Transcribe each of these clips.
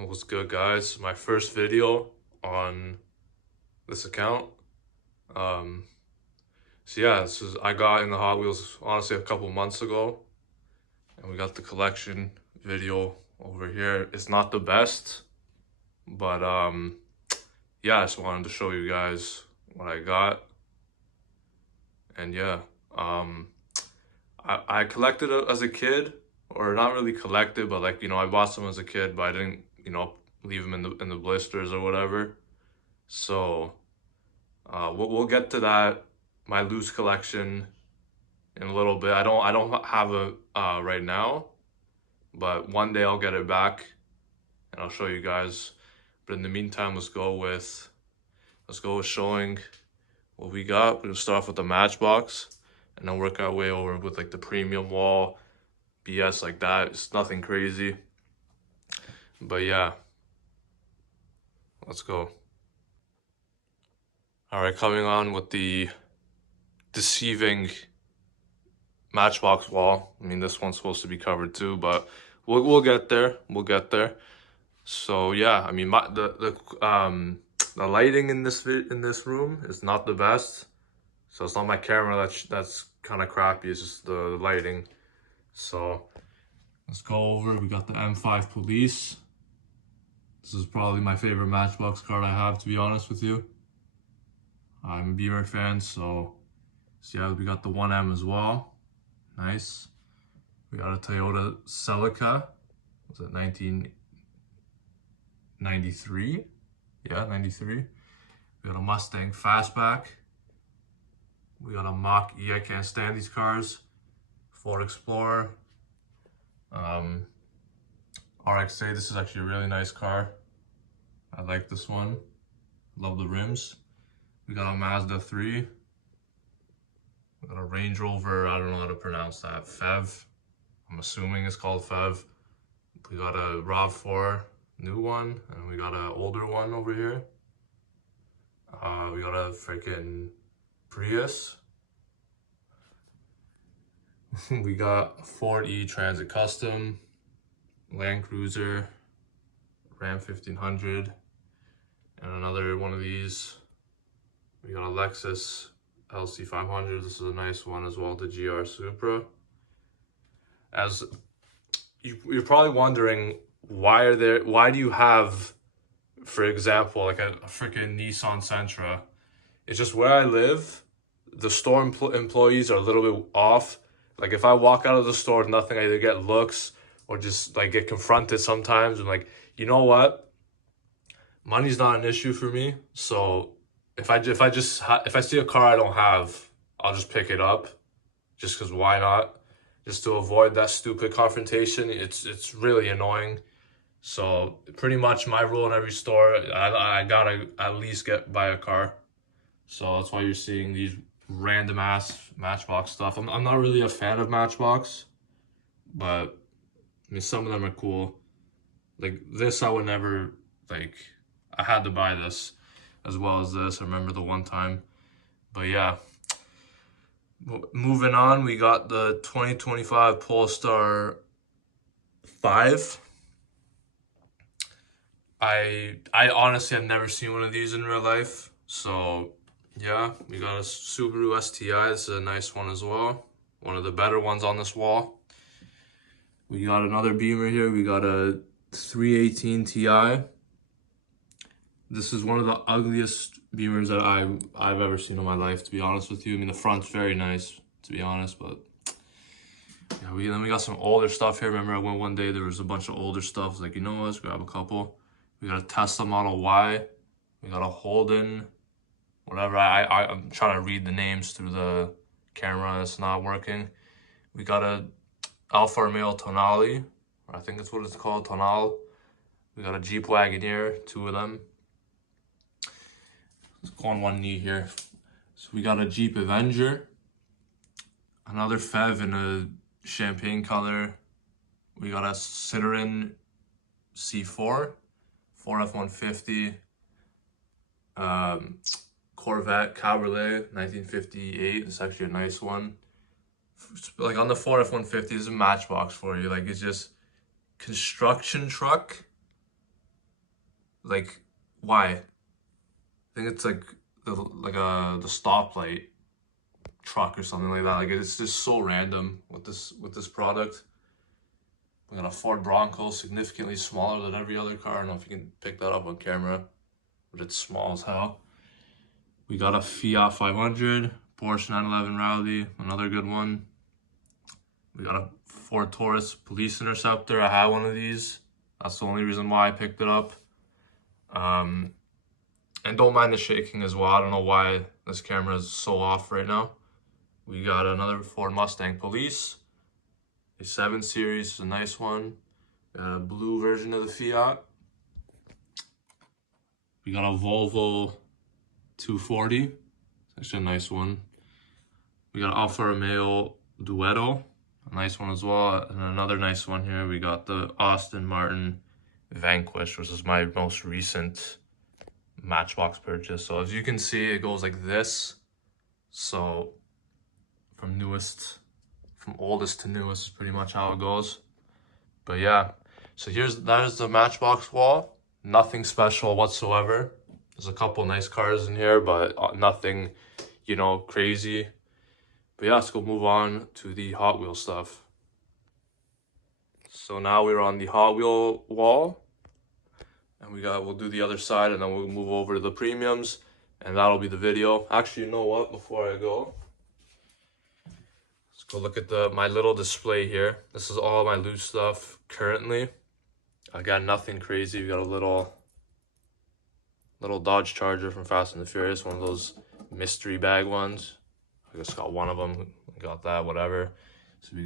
What's good, guys? My first video on this account. Um, I got in the Hot Wheels honestly a couple months ago, and we got the collection video over here. It's not the best, but yeah, I just wanted to show you guys what I got, and yeah, um, I collected it as a kid, or not really collected, but like I bought some as a kid, but I didn't leave them in the blisters or whatever. So. We'll get to that, my loose collection, in a little bit. I don't have it right now, but one day I'll get it back and I'll show you guys. But in the meantime, let's go with showing what we got. We're gonna start off with the Matchbox and then work our way over with like the premium wall, BS like that. It's nothing crazy. But yeah, let's go. All right, coming on with the deceiving Matchbox wall. I mean, this one's supposed to be covered too, but we'll get there. We'll get there. So yeah, I mean, the lighting in this room is not the best. So it's not my camera that's kind of crappy. It's just the lighting. So let's go over. We got the M5 Police. This is probably my favorite Matchbox card I have, to be honest with you. I'm a Beamer fan, so yeah, we got the 1M as well. Nice. We got a Toyota Celica. Was it 1993? Yeah, 93. We got a Mustang Fastback. We got a Mach-E. I can't stand these cars. Ford Explorer. RX-8. This is actually a really nice car. I like this one. Love the rims. We got a Mazda 3. We got a Range Rover. I don't know how to pronounce that. Fev. I'm assuming it's called Fev. We got a RAV4 new one, and we got an older one over here. We got a freaking Prius. We got Ford E-Transit Custom, Land Cruiser, Ram 1500, and another one of these. We got a Lexus LC500. This is a nice one as well, the GR Supra. As you're probably wondering, why do you have, for example, like a freaking Nissan Sentra? It's just where I live, the store employees are a little bit off. Like if I walk out of the store with nothing, I either get looks or just like get confronted sometimes. And like, you know what? Money's not an issue for me. So if I see a car I don't have, I'll just pick it up, just because why not? Just to avoid that stupid confrontation. It's really annoying. So pretty much my rule in every store, I gotta at least buy a car. So that's why you're seeing these random ass Matchbox stuff. I'm not really a fan of Matchbox, but I mean some of them are cool. Like this, I would never like. I had to buy this as well as this. I remember the one time, but yeah. Moving on, we got the 2025 Polestar 5. I honestly have never seen one of these in real life, so yeah, we got a Subaru STI. This is a nice one as well. One of the better ones on this wall. We got another Beamer here. We got a 318 Ti. This is one of the ugliest Beamers that I've ever seen in my life, to be honest with you. I mean, the front's very nice, to be honest, but yeah, then we got some older stuff here. Remember, I went one day, there was a bunch of older stuff. I was like, you know what, let's grab a couple. We got a Tesla Model Y. We got a Holden, whatever. I'm trying to read the names through the camera. It's not working. We got a Alfa Romeo Tonale, or I think that's what it's called, Tonale. We got a Jeep Wagoneer, two of them. Let's go on one knee here. So we got a Jeep Avenger, another Fev in a champagne color. We got a Citroen C4, Ford F-150, Corvette Cabriolet 1958. It's actually a nice one. Like on the Ford F-150 is a Matchbox for you. Like it's just construction truck Like, why? I think it's like the stoplight truck or something like that. Like, it's just so random with this product. We got a Ford Bronco, significantly smaller than every other car. I don't know if you can pick that up on camera, but it's small as hell. We got a Fiat 500, Porsche 911 Rally, another good one. We got a Ford Taurus Police Interceptor. I had one of these. That's the only reason why I picked it up. And don't mind the shaking as well. I don't know why this camera is so off right now. We got another Ford Mustang Police, a 7 Series, a nice one. We got a blue version of the Fiat. We got a Volvo 240. It's actually a nice one. We got Alfa Romeo Duetto, a nice one as well. And another nice one here. We got the Aston Martin Vanquish, which is my most recent Matchbox purchase. So as you can see, it goes like this. So from oldest to newest is pretty much how it goes. But yeah, so that is the Matchbox wall. Nothing special whatsoever. There's a couple nice cars in here, but nothing, you know, crazy. But yeah, let's go move on to the Hot Wheel stuff. So now we're on the Hot Wheel wall. And we'll do the other side, and then we'll move over to the premiums, and that'll be the video. Actually, you know what? Before I go, let's go look at my little display here. This is all my loose stuff currently. I got nothing crazy. We got a little Dodge Charger from Fast and the Furious, one of those mystery bag ones. I just got one of them. Got that, whatever. So I'm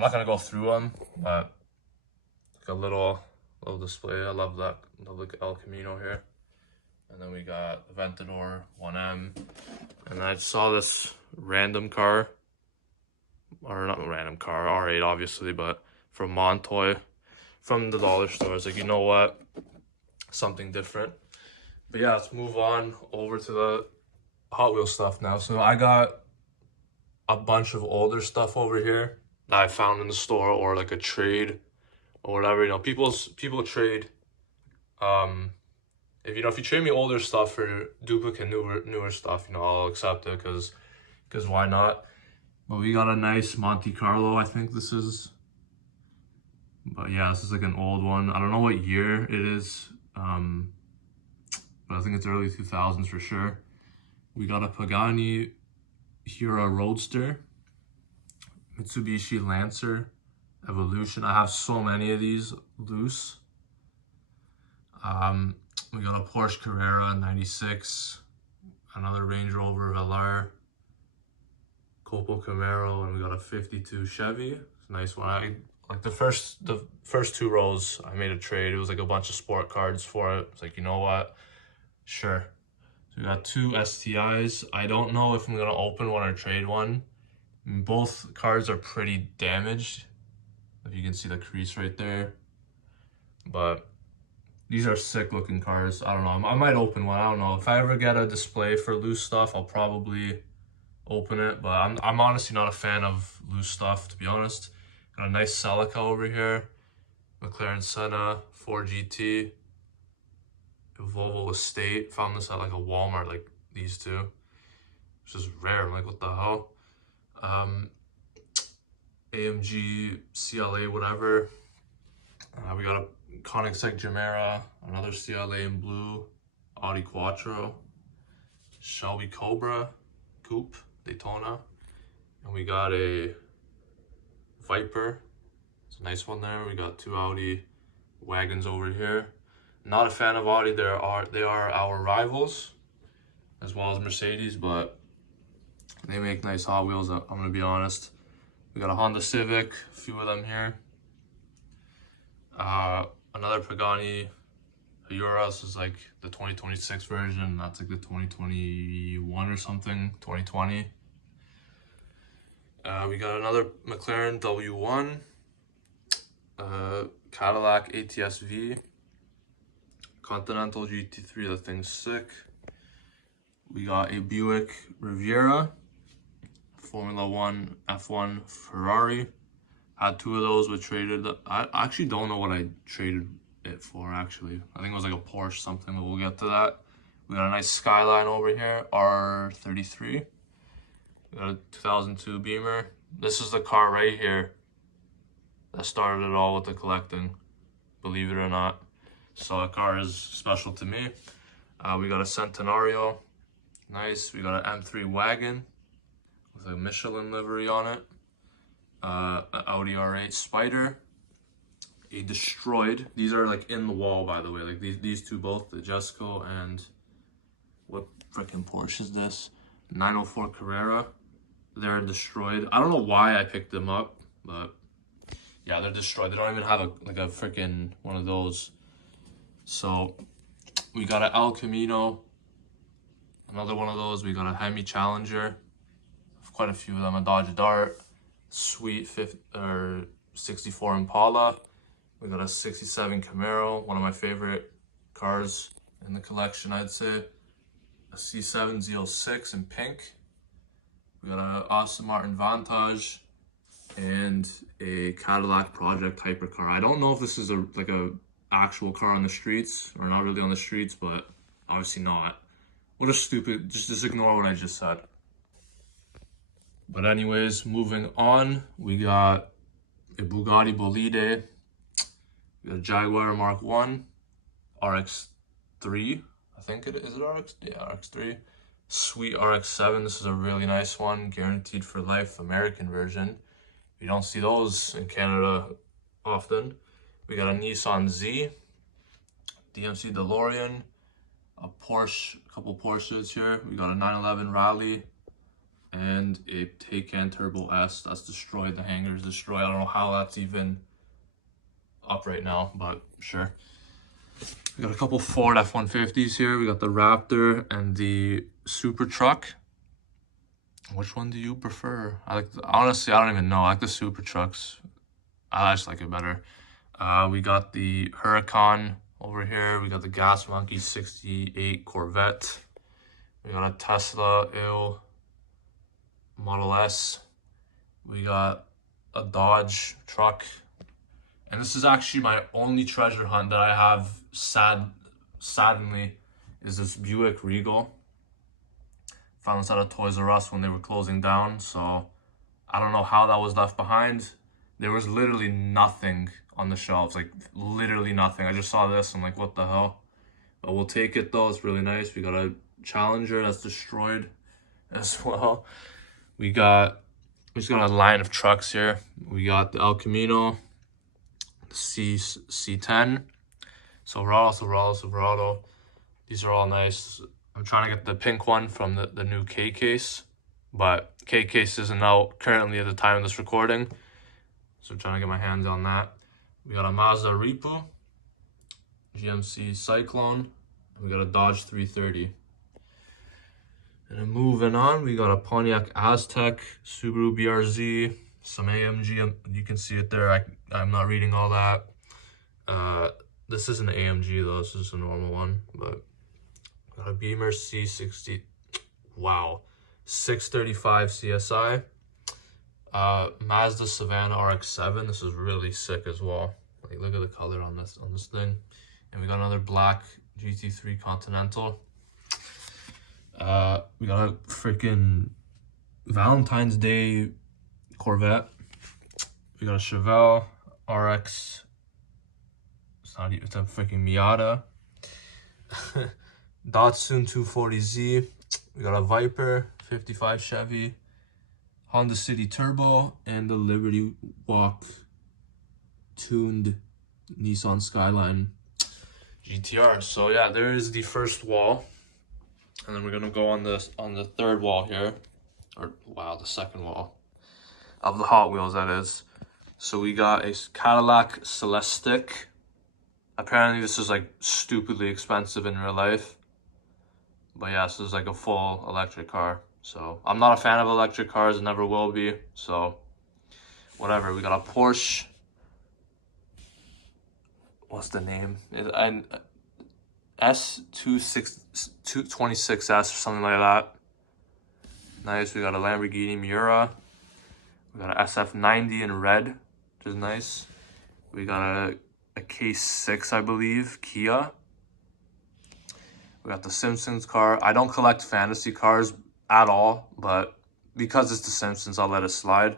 not gonna go through them, but like a little display. I love that. Love the El Camino here. And then we got Aventador 1M. And I saw this random car, or not a random car, R8 obviously, but from Montoy, from the dollar store. I was like, you know what? Something different. But yeah, let's move on over to the Hot Wheels stuff now. So I got a bunch of older stuff over here that I found in the store, or like a trade or whatever. You know, people trade. If you trade me older stuff for duplicate newer stuff, you know, I'll accept it because why not? But we got a nice Monte Carlo, I think this is. But yeah, this is like an old one. I don't know what year it is, but I think it's early 2000s for sure. We got a Pagani Hura Roadster, Mitsubishi Lancer Evolution. I have so many of these loose. We got a Porsche Carrera 96, another Range Rover Velar, Copo Camaro, and we got a 52 Chevy. It's a nice one. Like the first 2 rows, I made a trade. It was like a bunch of sport cards for it. It's like, you know what? Sure. So we got 2 STIs. I don't know if I'm gonna open one or trade one. Both cards are pretty damaged. If you can see the crease right there. But these are sick looking cars. I don't know. I might open one. I don't know. If I ever get a display for loose stuff, I'll probably open it. But I'm honestly not a fan of loose stuff, to be honest. Got a nice Celica over here. McLaren Senna, 4GT. Volvo Estate. Found this at like a Walmart, like these two. Which is rare. I'm like, what the hell? AMG, CLA, whatever. We got a Koenigsegg Gemera, another CLA in blue, Audi Quattro, Shelby Cobra Coupe Daytona, and we got a Viper. It's a nice one there. We got 2 Audi wagons over here. Not a fan of Audi. They are our rivals, as well as Mercedes, but they make nice Hot Wheels. I'm gonna be honest. We got a Honda Civic, a few of them here. Another Pagani Hura. This is like the 2026 version. That's like the 2021 or something, 2020. We got another McLaren W1, Cadillac ATS-V, Continental GT3. That thing's sick. We got a Buick Riviera, Formula 1 F1 Ferrari. Had 2 of those, but traded. I actually don't know what I traded it for, actually. I think it was like a Porsche something, but we'll get to that. We got a nice Skyline over here, R33. We got a 2002 Beamer. This is the car right here that started it all with the collecting, believe it or not. So that car is special to me. We got a Centenario, nice. We got an M3 wagon with a Michelin livery on it. An Audi R8 Spider. A Destroyed. These are like in the wall, by the way. Like these two both, the Jesco and what freaking Porsche is this? 904 Carrera. They're destroyed. I don't know why I picked them up, but yeah, they're destroyed. They don't even have a freaking one of those. So we got an El Camino, another one of those. We got a Hemi Challenger, quite a few of them. A Dodge Dart, sweet 64 Impala. We got a 67 Camaro, one of my favorite cars in the collection, I'd say. A C7 Z06 in pink. We got an Aston Martin Vantage and a Cadillac Project Hypercar. I don't know if this is a actual car on the streets or not really on the streets, but obviously not. What a stupid, just ignore what I just said. But anyways, moving on, we got a Bugatti Bolide. We got a Jaguar Mark 1, RX-3, I think it is. It RX? Yeah, RX-3. Sweet RX-7, this is a really nice one, guaranteed for life, American version. You don't see those in Canada often. We got a Nissan Z, DMC DeLorean, a Porsche, a couple Porsches here. We got a 911 Rally and a Taycan Turbo S that's destroyed. The hangar is destroyed. I don't know how that's even up right now, but sure. We got a couple Ford F-150s here. We got the Raptor and the Super Truck. Which one do you prefer? Honestly, I don't even know. I like the Super Trucks. I just like it better. We got the Huracan over here. We got the Gas Monkey 68 Corvette. We got a Tesla Model S. We got a Dodge truck. And this is actually my only treasure hunt that I have, sadly, is this Buick Regal. Found this at a Toys R Us when they were closing down, so I don't know how that was left behind. There was literally nothing on the shelves, like literally nothing. I just saw this, I'm like, what the hell? But we'll take it though, it's really nice. We got a Challenger that's destroyed as well. We just got a line of trucks here. We got the El Camino, the C10, Silverado. These are all nice. I'm trying to get the pink one from the new K-Case, but K-Case isn't out currently at the time of this recording, so I'm trying to get my hands on that. We got a Mazda Ripu, GMC Cyclone, and we got a Dodge 330. And then moving on, we got a Pontiac Aztek, Subaru BRZ, some AMG, you can see it there. I'm not reading all that. This isn't an AMG though, this is a normal one, but got a Beamer C60, wow, 635 CSI. Mazda Savannah RX-7, this is really sick as well. Like, look at the color on this thing. And we got another black GT3 Continental. We got a freaking Valentine's Day Corvette. We got a Chevelle RX. It's a freaking Miata. Datsun 240Z. We got a Viper 55 Chevy, Honda City Turbo, and the Liberty Walk tuned Nissan Skyline GTR. So yeah, there is the first wall, and then we're gonna go on the third wall here, or wow, the second wall of the Hot Wheels, that is. So we got a Cadillac Celestiq. Apparently this is like stupidly expensive in real life, but yeah, this is like a full electric car. So I'm not a fan of electric cars and never will be, so whatever. We got a Porsche, what's the name? S226S or something like that. Nice. We got a Lamborghini Miura. We got an SF90 in red, which is nice. We got a a K6, I believe, Kia. We got the Simpsons car. I don't collect fantasy cars at all, but because it's the Simpsons, I'll let it slide.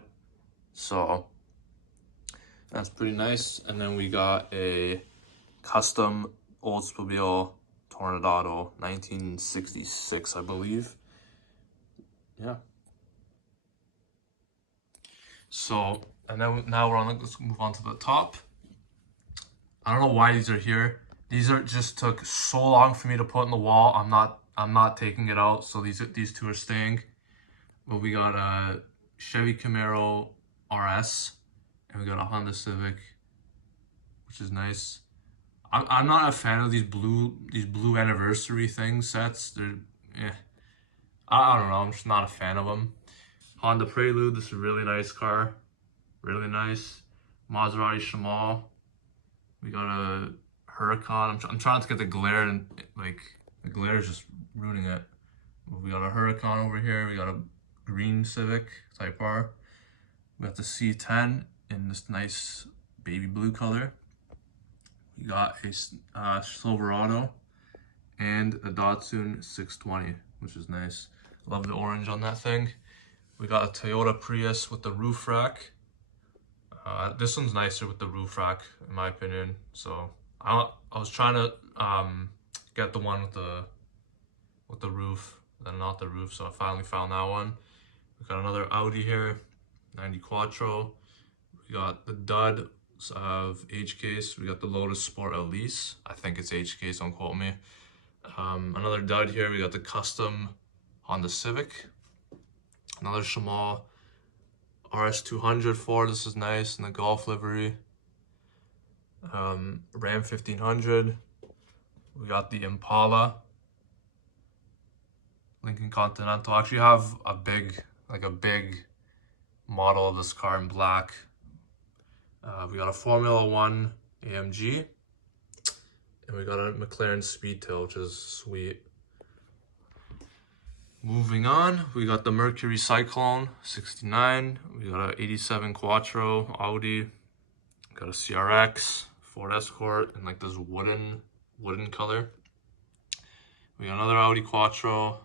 So that's pretty nice. And then we got a custom Oldsmobile Tornado, 1966, I believe. Yeah. So, and then now let's move on to the top. I don't know why these are here. These just took so long for me to put in the wall. I'm not taking it out. So these two are staying. But we got a Chevy Camaro RS, and we got a Honda Civic, which is nice. I'm not a fan of these blue anniversary sets. They're, I don't know. I'm just not a fan of them. Honda Prelude. This is a really nice car, really nice. Maserati Shamal. We got a Huracan. I'm trying to get the glare, and like the glare is just ruining it. We got a Huracan over here. We got a green Civic Type R. We got the C10 in this nice baby blue color. We got a Silverado and a Datsun 620, which is nice. Love the orange on that thing. We got a Toyota Prius with the roof rack. This one's nicer with the roof rack, in my opinion. So I was trying to get the one with the roof, then not the roof. So I finally found that one. We got another Audi here, 90 Quattro. We got the dud of H-Case. We got the Lotus Sport Elise. I think it's H-Case, don't quote me. Another dud here. We got the custom Honda Civic. Another Shamal RS200 Ford. This is nice in the Golf livery. Ram 1500. We got the Impala. Lincoln Continental. I actually have a big model of this car in black. We got a Formula One AMG, and we got a McLaren Speedtail, which is sweet. Moving on, we got the Mercury Cyclone 69. We got a 87 Quattro Audi. We got a CRX, Ford Escort, in like this wooden color. We got another Audi Quattro,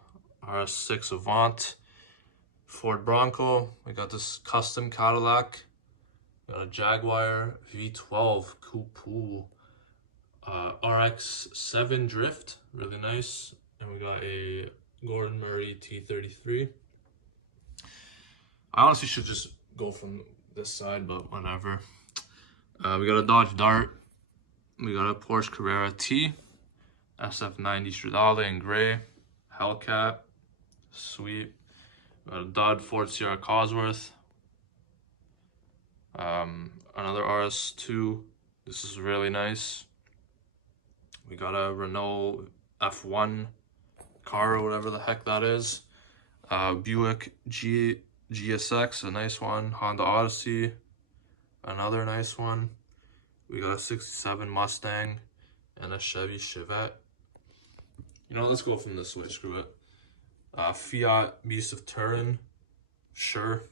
RS6 Avant, Ford Bronco. We got this custom Cadillac. We got a Jaguar V12 Coupe, RX-7 Drift, really nice. And we got a Gordon Murray T33. I honestly should just go from this side, but whatever. We got a Dodge Dart. We got a Porsche Carrera T, SF90 Stradale in gray, Hellcat, sweet. We got a Dodge Ford Sierra Cosworth. Another RS2. This is really nice. We got a Renault F1 car or whatever the heck that is. Buick GSX, a nice one. Honda Odyssey, another nice one. We got a 67 Mustang and a Chevy Chevette. You know, let's go from this way, screw it. Fiat Beast of Turin, sure.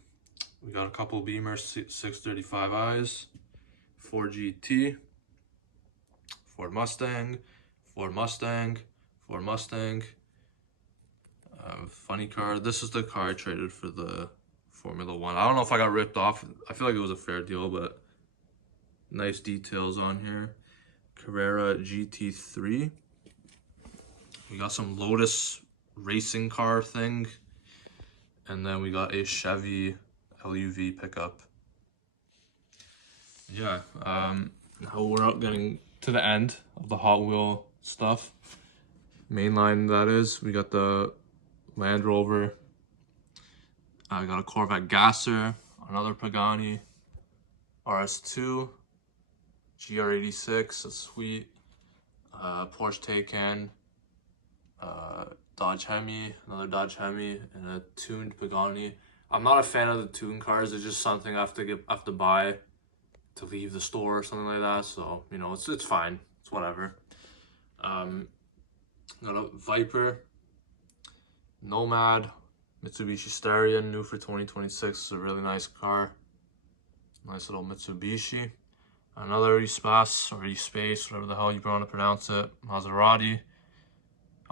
We got a couple Beamer 635i's, Ford GT, Ford Mustang, Ford Mustang, Ford Mustang. Funny car. This is the car I traded for the Formula One. I don't know if I got ripped off. I feel like it was a fair deal, but nice details on here. Carrera GT3. We got some Lotus racing car thing. And then we got a Chevy LUV pickup. Yeah, now we're out getting to the end of the Hot Wheel stuff. Mainline, that is. We got the Land Rover. We got a Corvette Gasser, another Pagani, RS2, GR86, that's sweet. Porsche Taycan, Dodge Hemi, another Dodge Hemi, and a tuned Pagani. I'm not a fan of the tuned cars. It's just something I have to buy to leave the store or something like that. So, you know, it's fine. It's whatever. Got a Viper, Nomad, Mitsubishi Starion, new for 2026. It's a really nice car. Nice little Mitsubishi. Another Espace or Espace, whatever the hell you want to pronounce it. Maserati.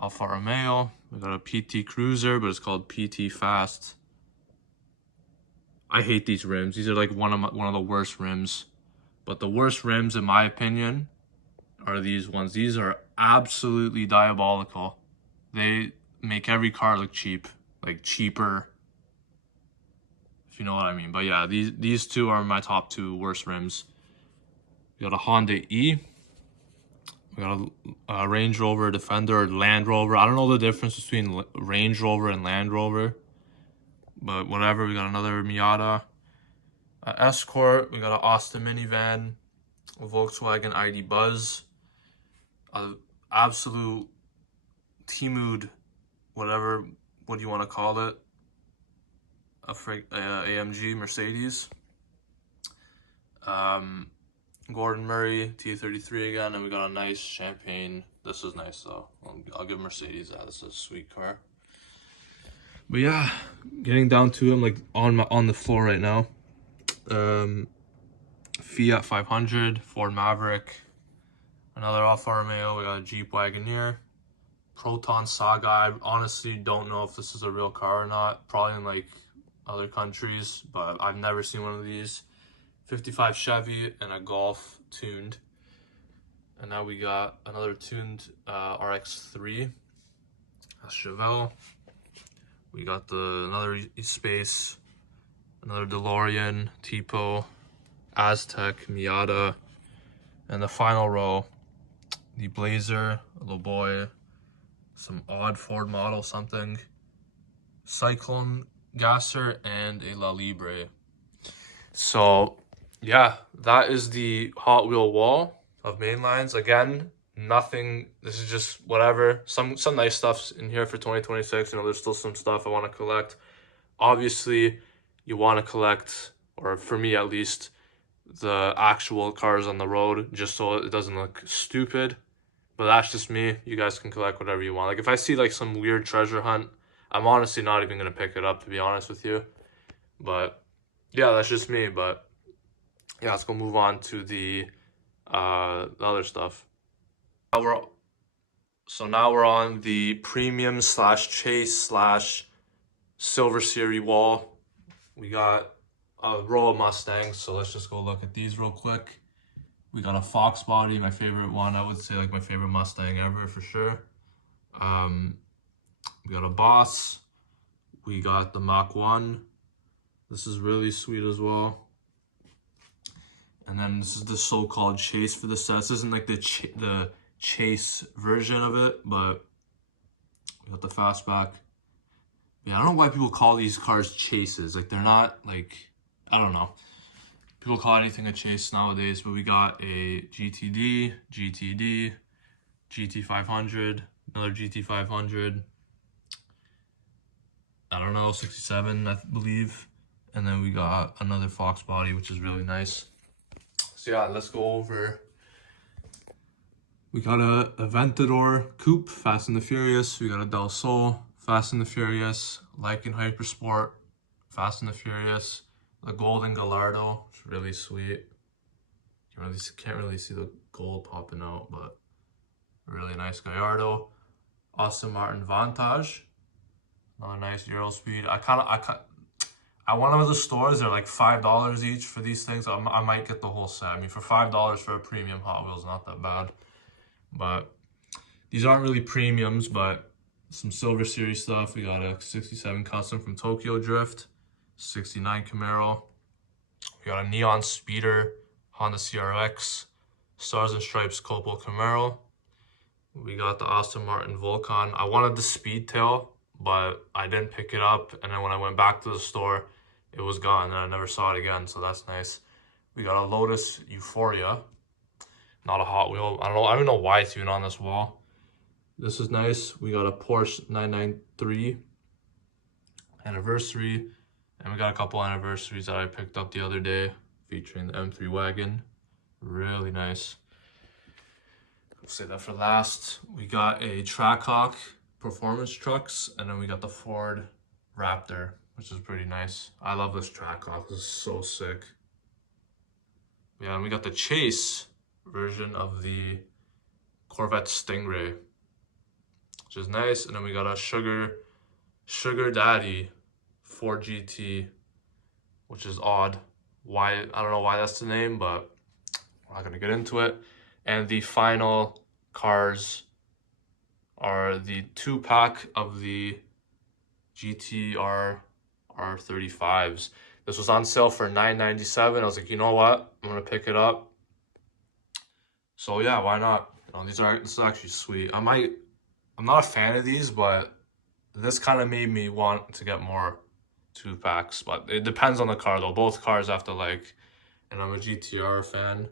Alfa Romeo. We got a PT Cruiser, but it's called PT Fast. I hate these rims. These are like one of the worst rims. But the worst rims, in my opinion, are these ones. These are absolutely diabolical. They make every car look cheap, like cheaper, if you know what I mean. But yeah, these two are my top two worst rims. We got a Honda E. We got a Range Rover Defender or Land Rover. I don't know the difference between Range Rover and Land Rover, but whatever. We got another Miata, Escort. We got an Austin minivan, a Volkswagen ID Buzz, a absolute T-Mood, whatever, what do you want to call it? AMG Mercedes. Gordon Murray T33 again, and we got a nice champagne. This is nice though. I'll give Mercedes that. This is a sweet car. But yeah, getting down to them, like on the floor right now. Fiat 500, Ford Maverick, another Alfa Romeo. We got a Jeep Wagoneer, Proton Saga. I honestly don't know if this is a real car or not. Probably in like other countries, but I've never seen one of these. 55 Chevy and a Golf tuned. And now we got another tuned RX-3. That's Chevelle. We got another Espace, another DeLorean, Tipo, Aztec, Miata, and the final row, the Blazer, a little boy, some odd Ford model, something, Cyclone Gasser, and a La Libre. So yeah, that is the Hot Wheel wall of mainlines. Again, nothing, this is just whatever. Some nice stuff's in here for 2026. You know, there's still some stuff I want to collect. Obviously, you want to collect, or for me at least, the actual cars on the road, just so it doesn't look stupid. But that's just me. You guys can collect whatever you want. Like if I see like some weird treasure hunt, I'm honestly not even going to pick it up, to be honest with you. But yeah, that's just me. But yeah, let's go move on to the other stuff. Now we're on the premium / chase / silver series wall. We got a row of Mustangs, so let's just go look at these real quick. We got a Fox body, my favorite one. I would say like my favorite Mustang ever for sure. We got a Boss. We got the Mach 1. This is really sweet as well. And then this is the so-called chase for the set. This isn't like the chase version of it, but we got the fastback. Yeah, I don't know why people call these cars chases. Like they're not like, I don't know. People call anything a chase nowadays, but we got a GTD, GTD, GT500, another GT500. I don't know, 67, I believe. And then we got another Fox body, which is really nice. So yeah, let's go over. We got a Aventador Coupe, Fast and the Furious. We got a Del Sol, Fast and the Furious. Lykan Hypersport, Fast and the Furious. The Golden Gallardo, it's really sweet. You can't really see the gold popping out, but really nice Gallardo. Aston Martin Vantage, another nice Euro Speed. At one of the stores, they're like $5 each for these things. I might get the whole set. I mean, for $5 for a premium Hot Wheels, not that bad. But these aren't really premiums, but some Silver Series stuff. We got a 67 Custom from Tokyo Drift, 69 Camaro. We got a Neon Speeder, Honda CRX, Stars and Stripes Coppola Camaro. We got the Aston Martin Vulcan. I wanted the Speedtail, but I didn't pick it up. And then when I went back to the store, it was gone, and I never saw it again, so that's nice. We got a Lotus Euphoria. Not a Hot Wheel. I don't know why it's even on this wall. This is nice. We got a Porsche 993 anniversary. And we got a couple anniversaries that I picked up the other day featuring the M3 wagon. Really nice. I'll say that for last. We got a Trackhawk performance trucks, and then we got the Ford Raptor, which is pretty nice. I love this Trackhawk. This is so sick. Yeah, and we got the Chase version of the Corvette Stingray, which is nice. And then we got a Sugar Daddy 4GT, which is odd. Why, I don't know why that's the name, but we're not gonna get into it. And the final cars are the 2-pack of the GTR R35s. This was on sale for $997. I was like, you know what? I'm gonna pick it up. So yeah, why not? You know, this is actually sweet. I'm not a fan of these, but this kind of made me want to get more 2-packs. But it depends on the car though. Both cars have to like, and I'm a GTR fan,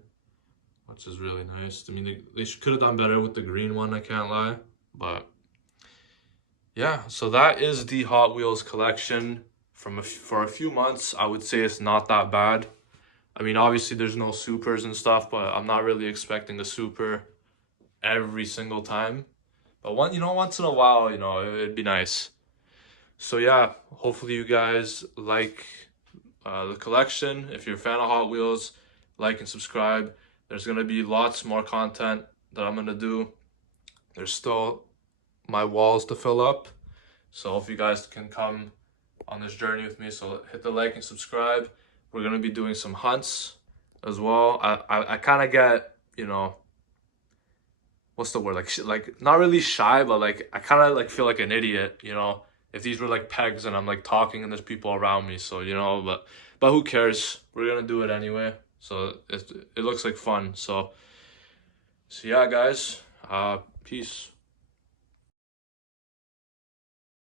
which is really nice. I mean, they could have done better with the green one, I can't lie. But yeah, so that is the Hot Wheels collection for a few months. I would say it's not that bad. I mean, obviously there's no supers and stuff, but I'm not really expecting a super every single time. But once in a while, it'd be nice. So yeah, hopefully you guys like the collection. If you're a fan of Hot Wheels, like and subscribe. There's gonna be lots more content that I'm gonna do. There's still my walls to fill up. So if you guys can come on this journey with me, so hit the like and subscribe. We're gonna be doing some hunts as well. I kind of get, what's the word, like not really shy, but like I kind of like feel like an idiot, if these were like pegs and I'm like talking and there's people around me. So but who cares? We're gonna do it anyway. So it looks like fun. So yeah, guys. Peace.